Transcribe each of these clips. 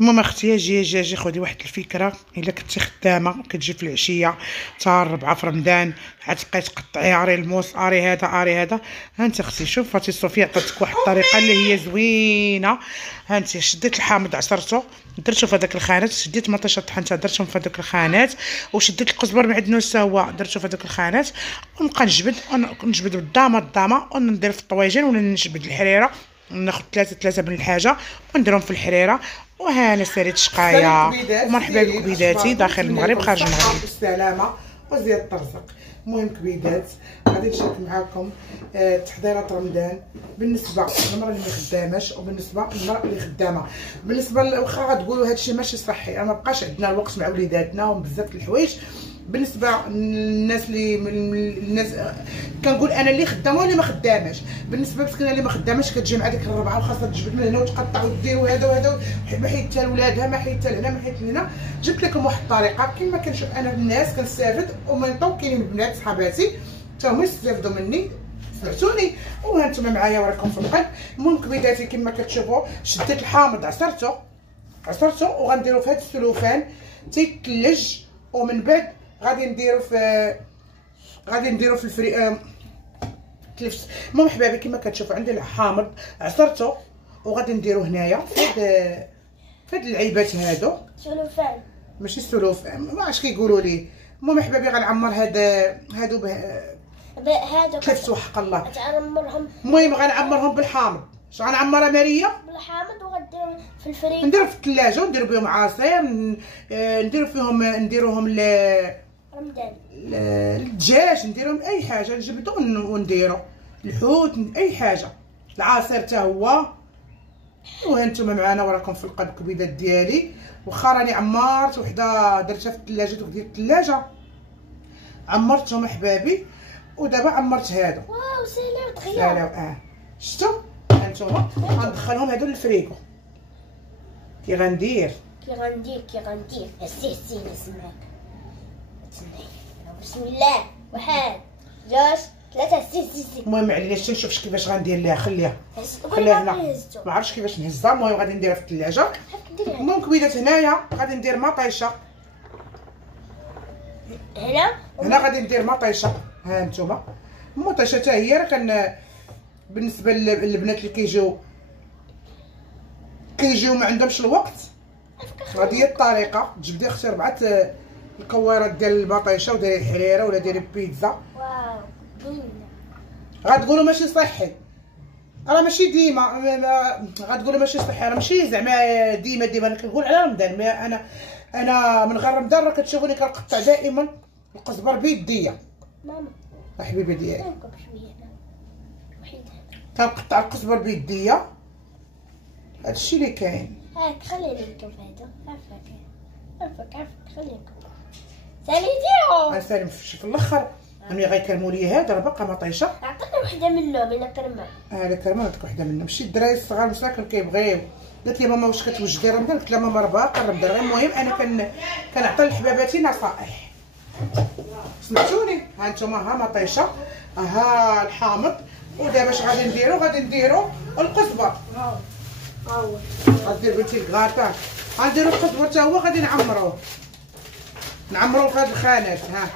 المهم اختي اجي خدي واحد الفكره. الا كنتي خدامه كتجي في العشيه تا 4 في رمضان عاد تبقاي تقطعي اري الموس اري هذا ها انت اختي شوف فاتي صوفيا عطاتك واحد الطريقه اللي هي زوينه. ها انت شديت الحامض عصرته درتو في هذاك الخانات، شديت مطيشه طحنتها درتهم في هذوك الخانات، وشديت القزبر معدنوس هو درتو في هذوك الخانات، ونبقى نجبد بالضامه وندير في الطواجن ولا نجبد الحريره، ناخذ ثلاثه من الحاجه ونديرهم في الحريره. وهانا ساليت شقايه ومرحبا بك كبيداتي داخل المغرب خارج المغرب بالسلامه وزياد الطرزق. المهم كبيدات غادي نشارك معكم تحضيرات رمضان بالنسبه للمراه اللي ما خداماش وبالنسبه للمراه اللي خدامه. بالنسبه واخا غتقولوا هادشي ماشي صحي، ما بقاش عندنا الوقت مع وليداتنا وبزاف الحوايج. بالنسبه للناس الناس كنقول انا اللي خدامه واللي ما خداماش. بالنسبه مسكينه اللي ما خداماش كتجي مع ديك الربعه وخاصها تجبد من هنا وتقطع ودير وهذا وهذا، ما حيدتها لولادها ما حيدتها لهنا ما حيدتها لهنا. جبت لكم واحد الطريقه كما كنشوف انا الناس كنستافد ومنطو كاينين البنات صحاباتي حتى هما يستافدوا مني سمعتوني. وهانتوما معايا وراكم في القلب. المهم كبيداتي كما كتشوفوا شديت الحامض عصرته وغنديرو في هذا السلوفان تيتلج، ومن بعد غادي نديرو في تلفس. المهم حبابي كما كتشوفوا عندي الحامض عصرته وغادي نديرو هنايا في هاد العيبات هادو سلوفان ماشي السلوفان ما عرفتش كيقولوا ليه. المهم حبابي غنعمر هادو تلفس وحق الله غتعمرهم. المهم غنعمرهم بالحامض. اش غنعمرها ماريا؟ بالحامض وغديرهم في الفريزر نديرو في الثلاجه ونديرو بهم عصير نديروهم رمضان الدجاج نديرهم اي حاجه نجبدو ونديرو الحوت اي حاجه العصير حتى هو. وهانتوما معنا وراكم في القلب كبيدات ديالي. واخا راني عمرت وحده درتها في الثلاجه دوك ديال الثلاجه عمرتهم احبابي ودابا عمرت هادو. واو سالاو تغير شفتوا هانتوما غندخلهم هادو للفريكو. كي غندير السيسين اسمعك بسم الله 1 2 3 سي. المهم معليش نشوفش كيفاش غندير ليها. خليها هنا ما عرفتش كيفاش نهزها. المهم غادي نديرها في الثلاجه. المهم كبيدات هنايا غادي ندير مطيشه هنا غادي ندير مطيشه. ها نتوما المطيشه حتى هي راه بالنسبه للبنات اللي كيجيو ما عندهمش الوقت هذه هي الطريقه. تجبدي اختي 4 الكويرات ديال البطيشه وديري الحريره ولا ديري بيتزا. واو غتقولوا ماشي صحي، راه ماشي ديما غتقولوا ماشي صحي، راه ماشي زعما ديما انا كنقول على رمضان. انا من غير رمضان راه كتشوفوني كنقطع دائما القزبر بيديا. ماما حبيبه ديالي كنقطع القزبر بيديا. هادشي اللي كاين. هاك خلي لكم هذا عافاك خليكم ساليتيهم. سالم في الاخر ملي غيكرموا لي هذا راه باقا مطيشه. عطينا وحده منهم الا كرمان. الا كرمان عطيك وحده منهم. ماشي الدراري الصغار مساكن كيبغيو. قالت لي ماما واش كتوجدي رمضان؟ قلت لها ماما راه باقا رمضان. غير المهم انا كنعطي لحباباتي نصائح سمعتوني. ها نتوما ها مطيشه ها الحامض. ودابا اش غادي نديرو القزبر. غدير بنتي الكاطا غنديرو القزبر حتى هو غادي نعمروه في هاد الخانات. ها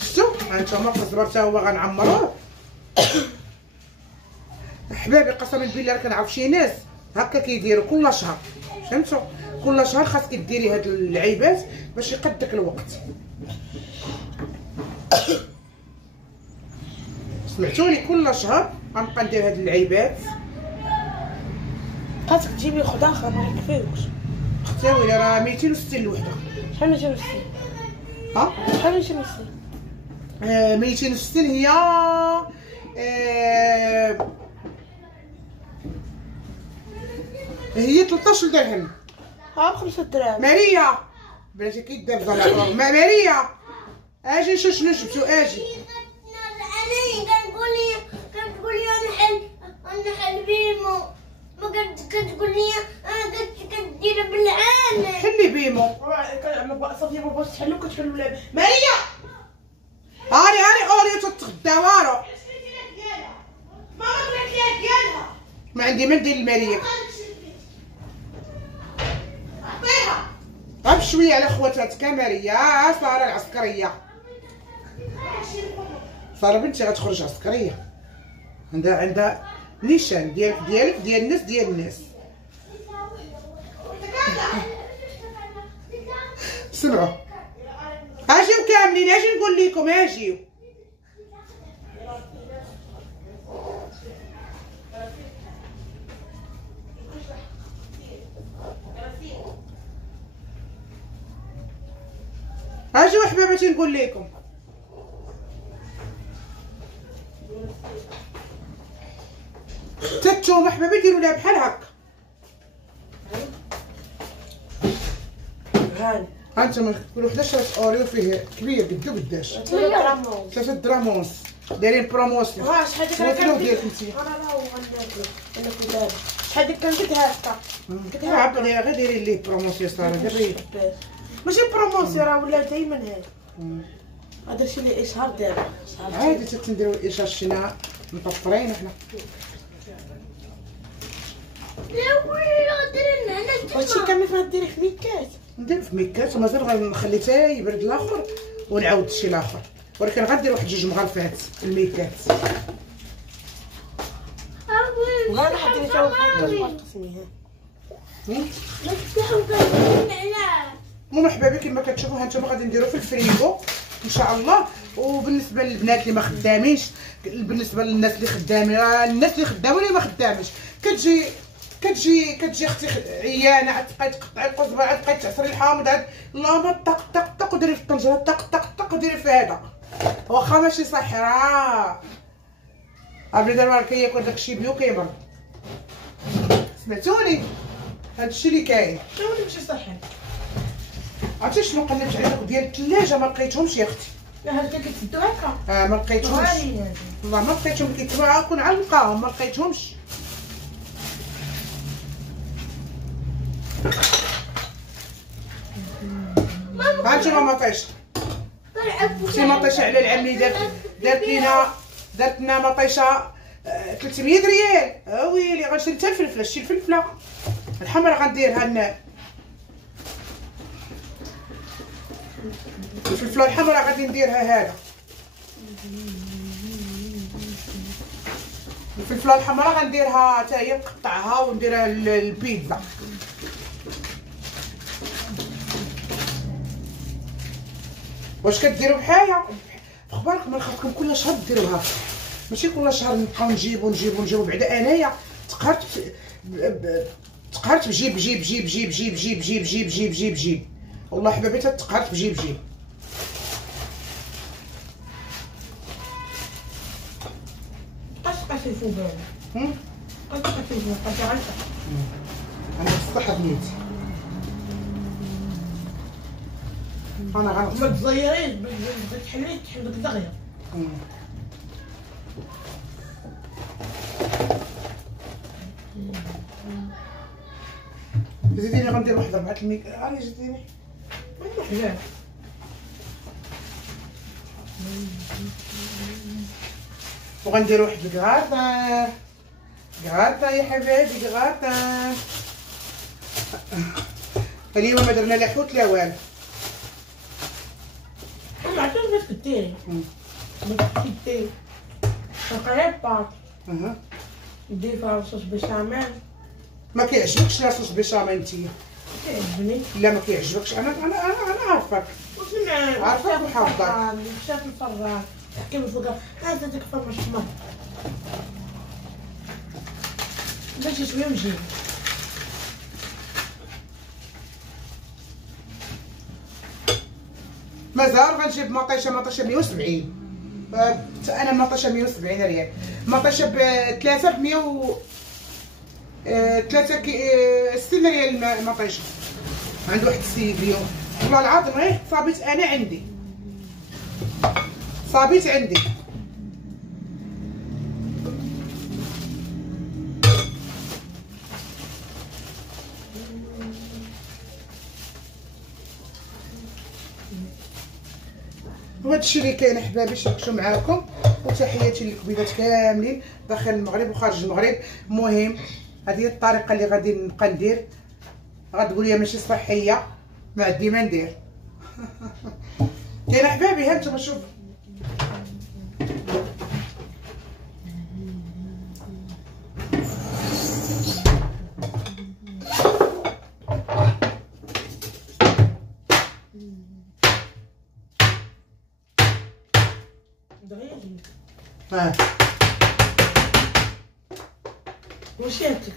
شفتوا هانتوما القزبر حتى هو غنعمروه. احبابي قسما بالله راه كنعرف شي ناس هكا كيديروا كل شهر. فهمتوا كل شهر خاصك ديري هاد العيبات باش يقدك الوقت. سمعتوني كل شهر غنبقى ندير هاد العيبات. خاصك تجيبي خد اخر ما يكفيوكش. اختي ويلي راه 260 الوحده. شحال 260؟ ها شحال 260؟ 260 هي هي 13 درهم. ها 5 دراهم. ماريا بلاتي كيدار زعما ماريا اجي نشوف شنو جبتو. اجي كتقولي نحل بيمو ما كتقول لي كدير بالعانه. حلي بيمو صافي ما بغاش تحلو كتحلو ماريا. هاني اوري تتغدا وارو ما عندي ما ندير لماريا. شويه على خواتاتك ماريا. ساره العسكريه، ساره بنتي غتخرج عسكريه، عندها نيشان ديال الناس. سمعوا، اجيو كاملين، اجي نقول لكم اجيو. اجيو حباباتي نقول لكم. تتوما حبابي ديروا لها بحال هكا. هاني ها انتم كل وحده شرات اوريو فيه كبير قدو قداش 3 درهم. 3 درهم ونص دايرين بروموسيون. ها شحال ديك شنو ديالك انتي؟ انا راه غناكل انا كدار شحال ديك كان قدها هكا كتها عبالي غير دايرين ليه بروموسيون صار ديري ماشي بروموسيون راه ولا دائما هذا هذا الشيء اللي اشهر دابا عادي تنديروا الاشاره شينا مطفرين احنا. هادشي كامل غديريه في ميكات ندير في ميكات ومازال غنخلي حتى يبرد الاخر ونعاود الشيء الاخر، ولكن غندير واحد 2 مغرفات في الميكات. وانا حطيت تسميها المهم حبابي كما كتشوفوا هانتوما غادي نديرو في الفريغو ان شاء الله. وبالنسبه للبنات اللي ما خدامينش، بالنسبه للناس اللي خدامين، الناس اللي خدامين واللي ما خدامينش، كتجي اختي عيانه عاد تبقاي تقطعي القزبر، عاد تبقاي تعصري الحامض، عاد اللهم طق طق طق وديري في الطنجره، طق طق طق وديري في هذا، واخا ماشي صحي راه بلي دابا كياكل داكشي بيو كيمرض. سمعتوني؟ هادشي اللي كاين. شنو اللي ماشي صحي؟ عرفتي شنو قلبت على ديال الثلاجه ما لقيتهمش يا اختي. لا هكا كيتسدوا هكا ما لقيتهمش والله، ما لقيتهم. كيتباعوا كون عاد نلقاهم ما لقيتهمش. هانتوما مطيشه، شي مطيشه على العم اللي دارت لنا مطيشه 300 ريال. ويلي غنشري حتى الفلفله، شتي الفلفله الحمراء غنديرها لنا، الفلفله الحمراء غادي نديرها هذا، الفلفله الحمراء غنديرها حتى هي نقطعها ونديرها البيتزا. واش كديروا بحايا؟ بخبارك ما نخافكم كل شهر ديروها، ماشي كل شهر نبقاو نجيبو بعدا. انايا تقهرت بجيب والله حبابي تقهرت بجيب. قصقصي فوق قصقصي فوق قصقصي انا بصح بنيتي انا غنغسل. ما تزيريش تحلي ديك دغيا. زيديني غندير واحد 4 الميك. راني زيديني حاجه وغندير واحد الكغارطه يا حبايبي، كغارطه. اليوم ما درنا لا حوت لا والو. ما عرفتش باش كديري باش كديري شوكولات باط دير فيها صوص بشاميل. ما كيعجبكش لا صوص بشاميل انتيا؟ كيعجبني. لا ما كيعجبكش. انا عارفك عارفك وحافظك. شاف الفراك تحكي من فوق هذا ديك فرمه حمر باش شويه ونجيب. مازال غنجيب مطيشه 170. انا مطيشه 170 ريال، مطيشه بثلاثه ب 100 60 ريال المطيشه. عند واحد السيد اليوم والله العظيم غير صابيت انا عندي وهادشي اللي كاين احبابي. شاركتو معاكم وتحياتي للكبيدات كاملين داخل المغرب وخارج المغرب. المهم هذه هي الطريقه اللي غادي نبقى ندير. غتقول لي ماشي صحيه، ما عندي ما ندير. كاين احبابي ها انتم شوفوا.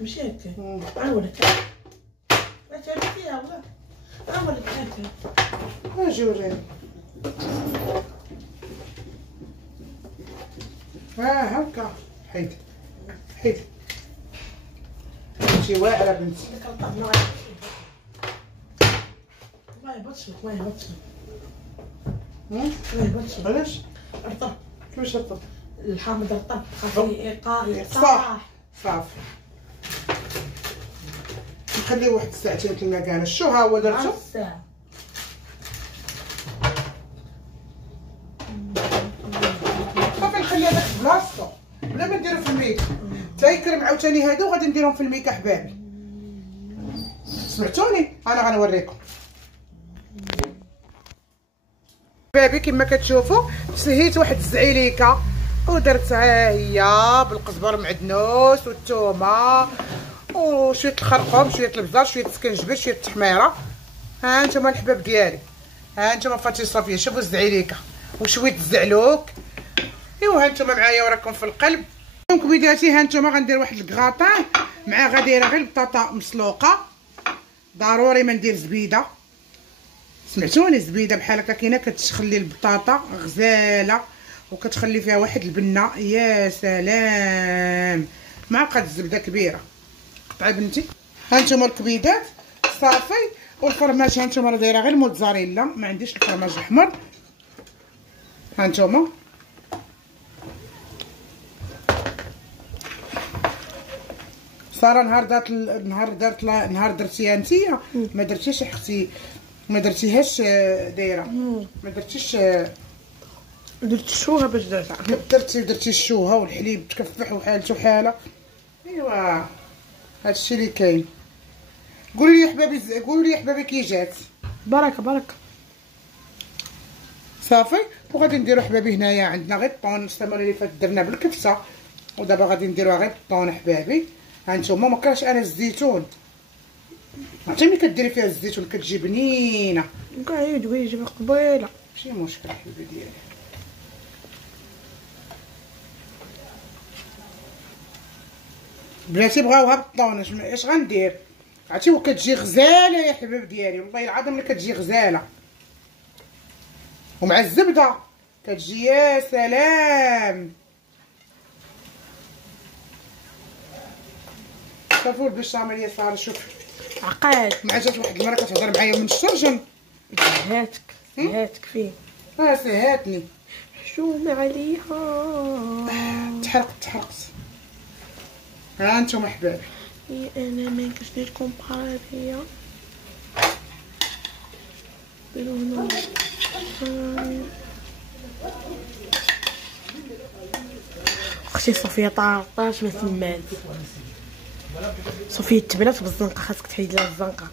مشيتك عاودت ما تعرفيها والله عاودت اجي وريني. هكا حيد انتي واعره بنتي. الله يبطشك علاش رطب كيفاش رطب؟ الحامض رطب خاصني صح صافي نخليه واحد الساعتين كما كان. شو ها هو درتو ساعة صافي نخليه هذاك بلاصتو بلا ما نديرو في الميك. تا يكرم عاوتاني هادو غادي نديرهم في الميك احبابي. سمعتوني انا غنوريكم احبابي. كما كتشوفوا سهيت واحد الزعيليكه ودرتها هي بالقزبر معدنوس والثومه وشويه الخرقوم شويه البزار شويه السكنجبر شويه التحميره. ها انتم الحباب ديالي، ها انتم فاتي صافيه. شوفوا الزعيليكه وشويه الزعلوك. ايوا ها انتم معايا وراكم في القلب. كبيداتي ها انتم غندير واحد الكراطان مع غديره غير البطاطا مسلوقه. ضروري ما ندير زبيده. سمعتوني الزبيده بحال هكا كاينه كتخلي البطاطا غزاله وكتخلي فيها واحد البنه. يا سلام معلقه الزبده كبيره. قطعي بنتي. ها نتوما الكبيدات صافي. والفرماج ها نتوما راه دايره غير موتزاريلا ما عنديش الفرماج الاحمر. ها نتوما ساره نهار درتيها نتيا ما درتيش اختي ما درتيهاش دايره ما درتيش درت الشوها باش درتها. درتي الشوها والحليب تكفح وحالته حاله. ايوا هادشي اللي كاين. قولوا لي يا حبابي كي جات. بركه صافي. وغادي نديرو حبابي هنايا عندنا غير الطون. السمره اللي فات درنا بالكبسه ودابا غادي نديروها غير بالطون حبابي. ها نتوما ما كرهتش انا الزيتون. عرفتي ملي كديري فيها الزيتون كتجي بنينه. قاعد ويجي قبيله ماشي مشكل حبيبي ديالي. بلاتي بغاوها بالطون اش غندير. عرفتي وكتجي غزاله يا حباب ديالي والله العظيم ملي كتجي غزاله ومع الزبده كتجي يا سلام. شوفوا البشاميل يا ساره. شوف عقاد مع جات واحد المره كتهضر معايا من الشرجم. هاتك فيه. سهاتني حشومه عليها تحرقت. ها انتم احبابي. انا ما كنتش كومباريا اختي صوفيا طاش ما سمات. صوفيا تبنات بالزنقه خاصك تحيد لها الزنقه.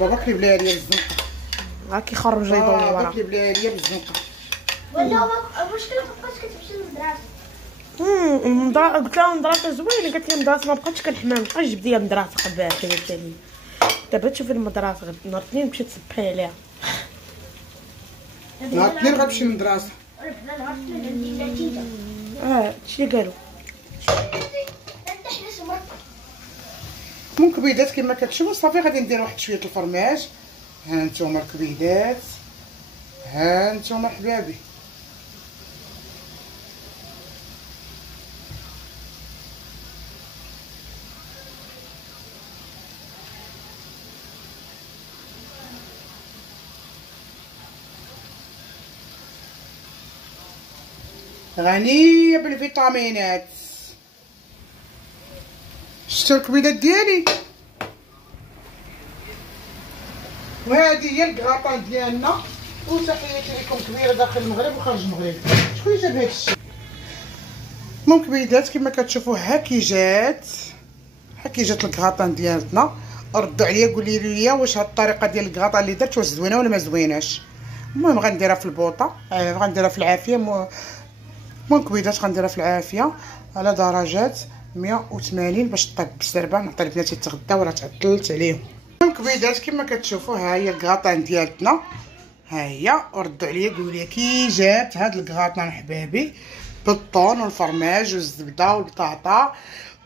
بابا كلي بلا عليا بالزنقه ها كيخرج يدور. بابا كلي بلا عليا بالزنقه. ولا المشكله فاش كتمشي للمدرسه. قلت لها المدرسه زوينه. قالت لي المدرسه ما بقاتش كنحمل. مابقاش جبدي لها المدرسه قبال قالت لي دابا تشوفي المدرسه غد نهار الاثنين مشيت تصبحي عليها. نهار الاثنين غتمشي للمدرسه. هادشي اللي قالوا. من كبيدات كما كتشوفوا صافي. غادي ندير واحد شويه الفرماج. ها نتوما الكبيدات. ها نتوما حبابي. غنية بالفيتامينات. شفتوا الكبيدات ديالي. وهذه هي الكراطان ديالنا. وتحياتي لكم كبيره داخل المغرب وخارج المغرب. شكون جاب هذا الشيء؟ المهم كبيدات كما كتشوفوا ها كي جات الكراطان ديالتنا ردوا عليا قولوا لي واش هاد الطريقه ديال الكغاطا اللي درت واش زوينه ولا ما زويناش. المهم غنديرها في البوطه، غنديرها في العافيه، كويدات غنديرها في العافيه على درجات 180 باش طيب بالزربه. نعطي البنات يتغداو راه تعطلت عليهم. كويدات كما كتشوفوا ها هي الكغاطان ديالتنا، ها هي. وردوا عليا قولوا لي كي جات هاد الكغاطان حبابي بالطون والفرماج والزبده والبطاطا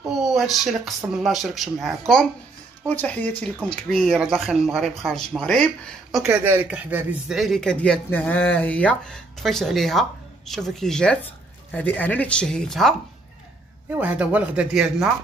وهادشي اللي قسم الله شاركته معاكم. وتحياتي لكم كبيره داخل المغرب خارج المغرب. وكذلك احبابي الزعيريكه ديالتنا ها هي طفيت عليها، شوفوا كي جات، هذه انا اللي تشهيتها. ايوا هذا هو الغدا ديالنا.